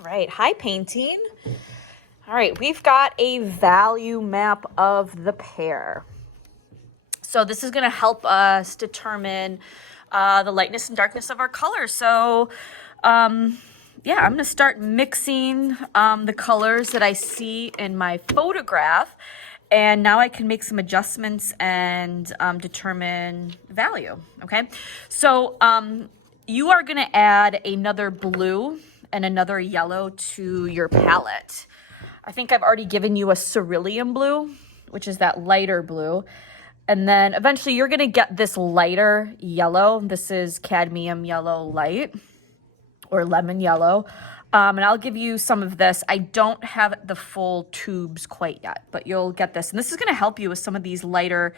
All right, hi painting. All right, we've got a value map of the pear. So this is gonna help us determine the lightness and darkness of our colors. So yeah, I'm gonna start mixing the colors that I see in my photograph. And now I can make some adjustments and determine value, okay? So you are gonna add another blue and another yellow to your palette. I think I've already given you a cerulean blue, which is that lighter blue. And then eventually you're gonna get this lighter yellow. This is cadmium yellow light or lemon yellow. And I'll give you some of this. I don't have the full tubes quite yet, but you'll get this. And this is gonna help you with some of these lighter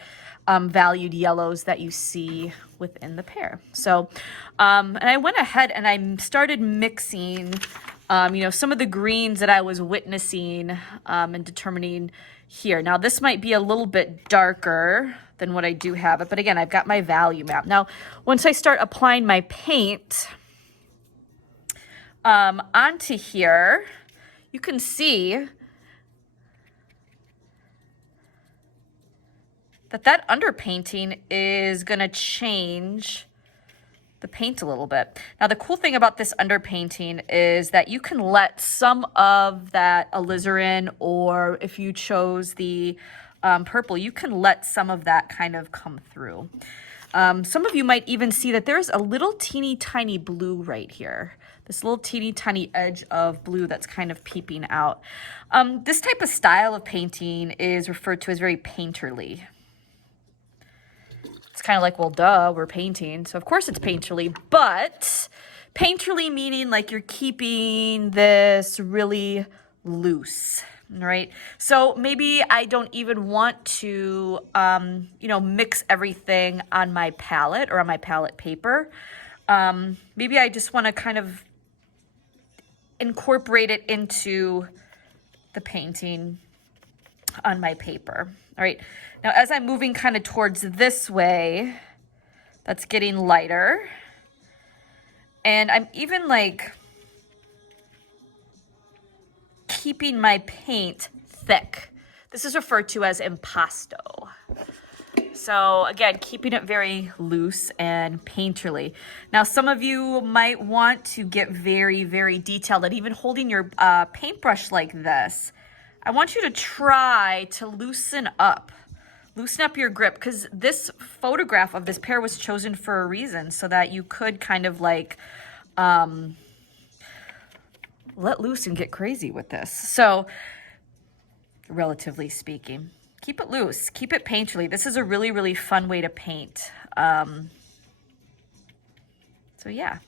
valued yellows that you see within the pear. So, and I went ahead and I started mixing, some of the greens that I was witnessing and determining here. Now, this might be a little bit darker than what I do have it, but again, I've got my value map. Now, once I start applying my paint, onto here, you can see that underpainting is gonna change the paint a little bit. Now, the cool thing about this underpainting is that you can let some of that alizarin, or if you chose the purple, you can let some of that kind of come through. Some of you might even see that there's a little teeny tiny blue right here. This little teeny tiny edge of blue that's kind of peeping out. This type of style of painting is referred to as very painterly. It's kind of like, well, duh, we're painting, so of course it's painterly, but painterly meaning like you're keeping this really loose, right? So maybe I don't even want to, mix everything on my palette or on my palette paper. Maybe I just want to kind of incorporate it into the painting on my paper. All right, now as I'm moving kind of towards this way, that's getting lighter. And I'm even like keeping my paint thick. This is referred to as impasto. So again, keeping it very loose and painterly. Now, some of you might want to get very, very detailed, and even holding your paintbrush like this, I want you to try to loosen up your grip, because this photograph of this pear was chosen for a reason, so that you could kind of like let loose and get crazy with this. So, relatively speaking, keep it loose, keep it painterly. This is a really, really fun way to paint. So yeah.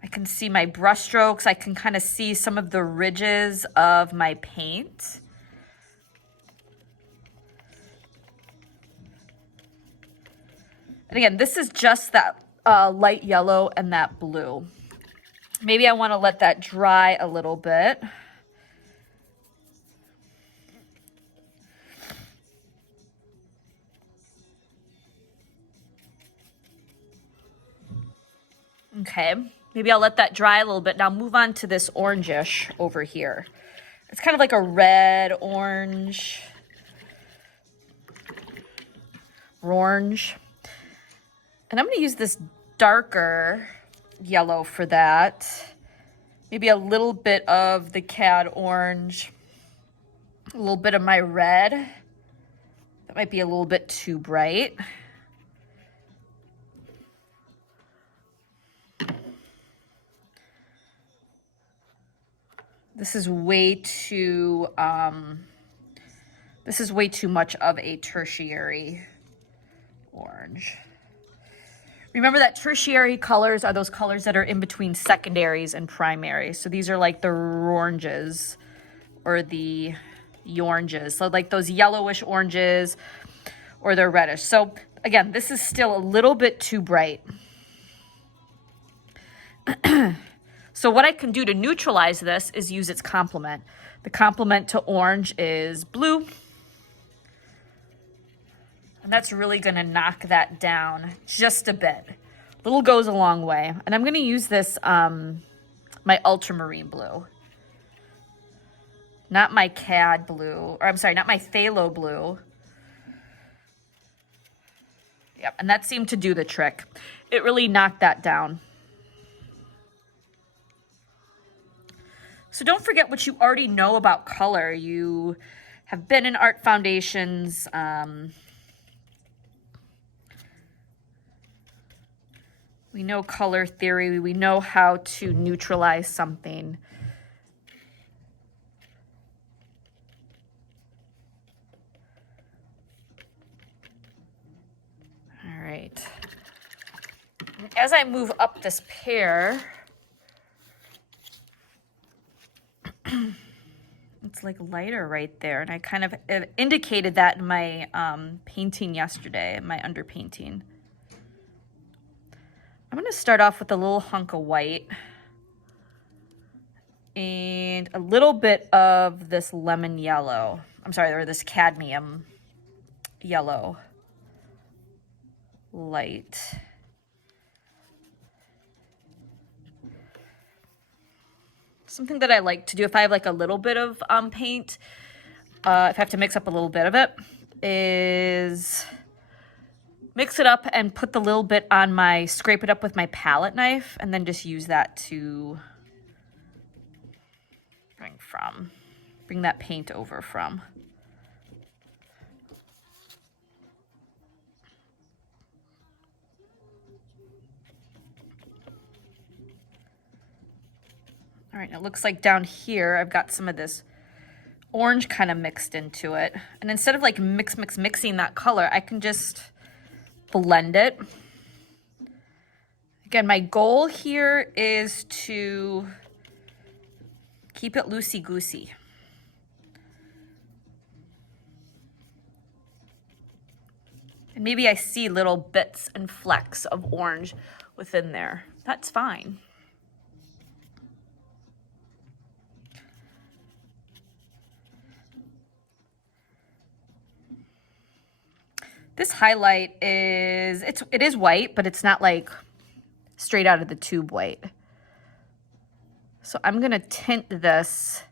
I can see my brush strokes. I can kind of see some of the ridges of my paint. And again, this is just that light yellow and that blue. Maybe I want to let that dry a little bit. Okay, maybe I'll let that dry a little bit. Now move on to this orangish over here. It's kind of like a red, orange. And I'm gonna use this darker yellow for that. Maybe a little bit of the cad orange, a little bit of my red. That might be a little bit too bright. This is way too much of a tertiary orange. Remember that tertiary colors are those colors that are in between secondaries and primaries. So these are like the oranges or the oranges. So like those yellowish oranges or the reddish. So again, this is still a little bit too bright. So what I can do to neutralize this is use its complement. The complement to orange is blue. And that's really gonna knock that down just a bit. Little goes a long way. And I'm going to use this, my ultramarine blue. Not my cad blue, or I'm sorry, not my phthalo blue. Yep, and that seemed to do the trick. It really knocked that down. So don't forget what you already know about color. You have been in art foundations. We know color theory. We know how to neutralize something. All right. As I move up this pear, it's like lighter right there. And I kind of indicated that in my painting yesterday, my underpainting. I'm going to start off with a little hunk of white and a little bit of this lemon yellow. I'm sorry, or this cadmium yellow light. Something that I like to do if I have like a little bit of paint, if I have to mix up a little bit of it, is mix it up and put the little bit on my, scrape it up with my palette knife, and then just use that to bring that paint over from. All right, it looks like down here I've got some of this orange kind of mixed into it. And instead of like mixing that color, I can just blend it. Again, my goal here is to keep it loosey-goosey. And maybe I see little bits and flecks of orange within there. That's fine. This highlight it is white, but it's not like straight out of the tube white. So I'm gonna tint this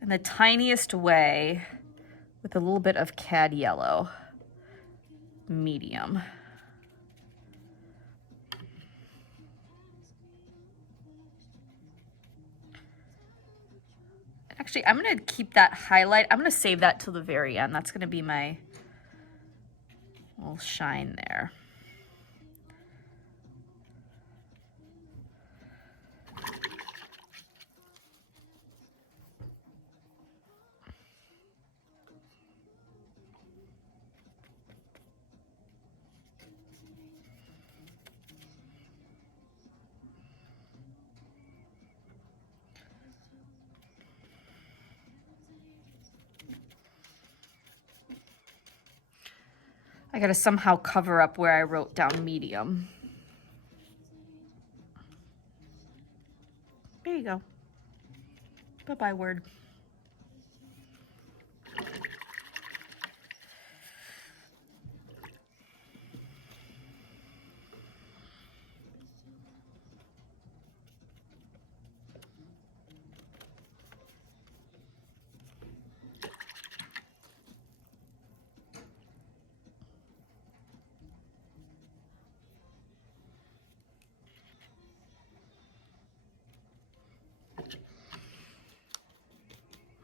in the tiniest way with a little bit of cad yellow, medium. Actually, I'm gonna keep that highlight. I'm gonna save that till the very end. That's gonna be my little shine there. I gotta somehow cover up where I wrote down medium. There you go. Bye-bye, word.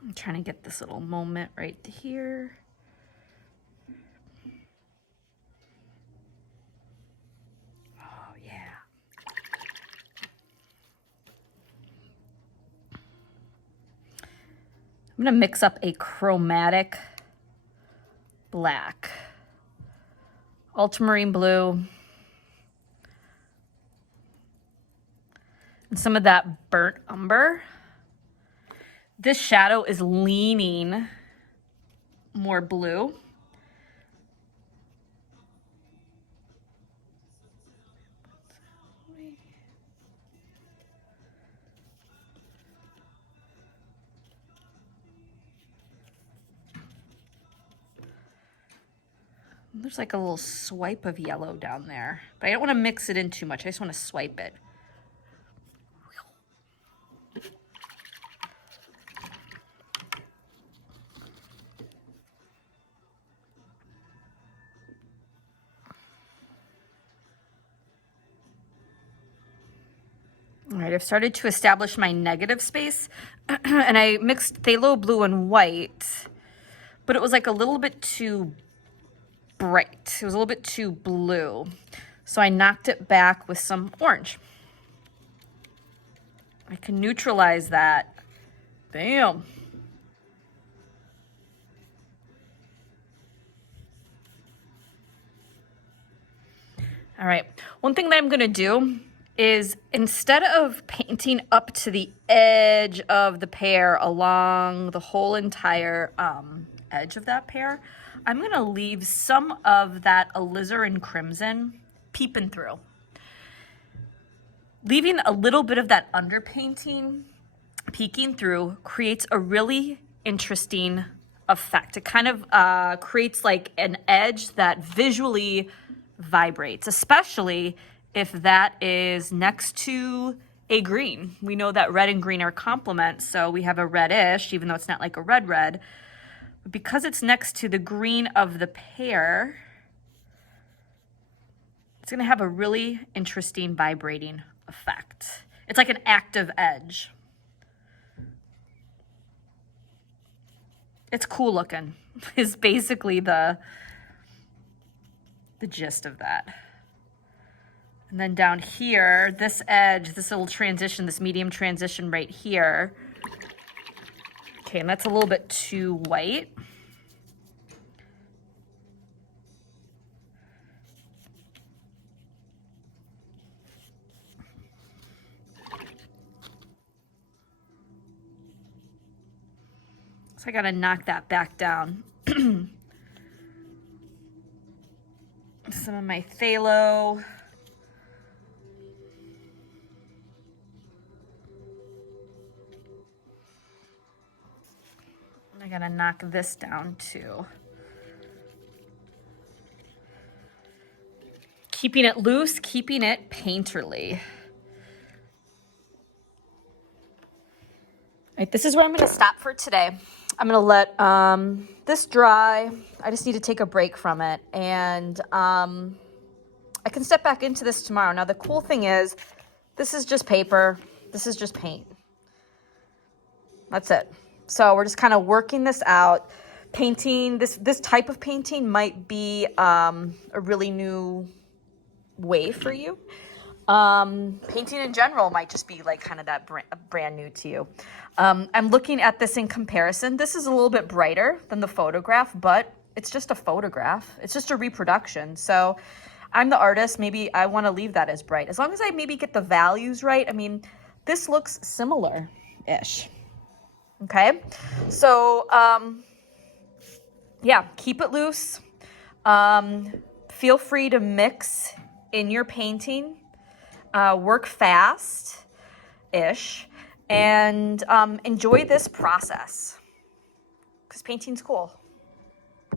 I'm trying to get this little moment right here. Oh, yeah. I'm gonna mix up a chromatic black, ultramarine blue, and some of that burnt umber. This shadow is leaning more blue. There's like a little swipe of yellow down there, but I don't want to mix it in too much. I just want to swipe it. All right, I've started to establish my negative space and I mixed phthalo blue and white, but it was like a little bit too bright. It was a little bit too blue. So I knocked it back with some orange. I can neutralize that. Bam. All right, one thing that I'm gonna do is instead of painting up to the edge of the pear along the whole entire edge of that pear, I'm gonna leave some of that alizarin crimson peeping through. Leaving a little bit of that underpainting peeking through creates a really interesting effect. It kind of creates like an edge that visually vibrates, especially if that is next to a green. We know that red and green are complements, so we have a reddish, even though it's not like a red. But because it's next to the green of the pear, it's gonna have a really interesting vibrating effect. It's like an active edge. It's cool looking, is basically the gist of that. And then down here, this edge, this little transition, this medium transition right here. Okay, and that's a little bit too white. So I gotta knock that back down. Some of my phthalo. I gotta knock this down too. Keeping it loose, keeping it painterly. All right, this is where I'm gonna stop for today. I'm gonna let this dry. I just need to take a break from it. And I can step back into this tomorrow. Now the cool thing is, this is just paper. This is just paint. That's it. So we're just kind of working this out. Painting, this type of painting might be a really new way for you. Painting in general might just be like kind of that brand new to you. I'm looking at this in comparison. This is a little bit brighter than the photograph, but it's just a photograph. It's just a reproduction. So I'm the artist. Maybe I want to leave that as bright. As long as I maybe get the values right. I mean, this looks similar-ish. Okay, so yeah, keep it loose. Feel free to mix in your painting. Work fast-ish, and enjoy this process because painting's cool.